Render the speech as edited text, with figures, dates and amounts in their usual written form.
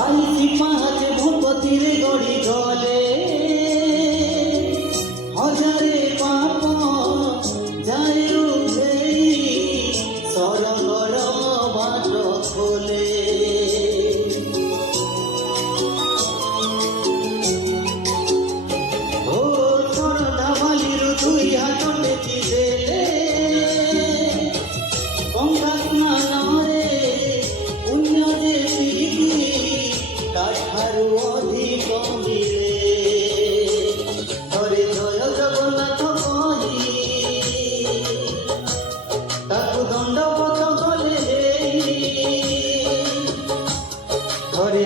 ବାଇଶି ପାହାଚ ଭୂପତିରେ ଗଡ଼ି ଗଲେ ହଜାରେ ପାପ ଯାଏ ଉଭେଇ ସରଗର ବାଟ ଖୋଲେ। ଓ ଶରଧା ବାଲିରୁ ଦୁଇ ହାତ ଟେକି ଦେଲେ ଗଙ୍ଗା ସ୍ନାନରେ ପୁଣ୍ୟ ଯେତିକି ତାଠାରୁ ଅଧିକ ମିଳେ। ଥରେ ଜୟ ଜଗନ୍ନାଥ କହି ତାକୁ ଦଣ୍ଡବତ କଲେ ଥରେ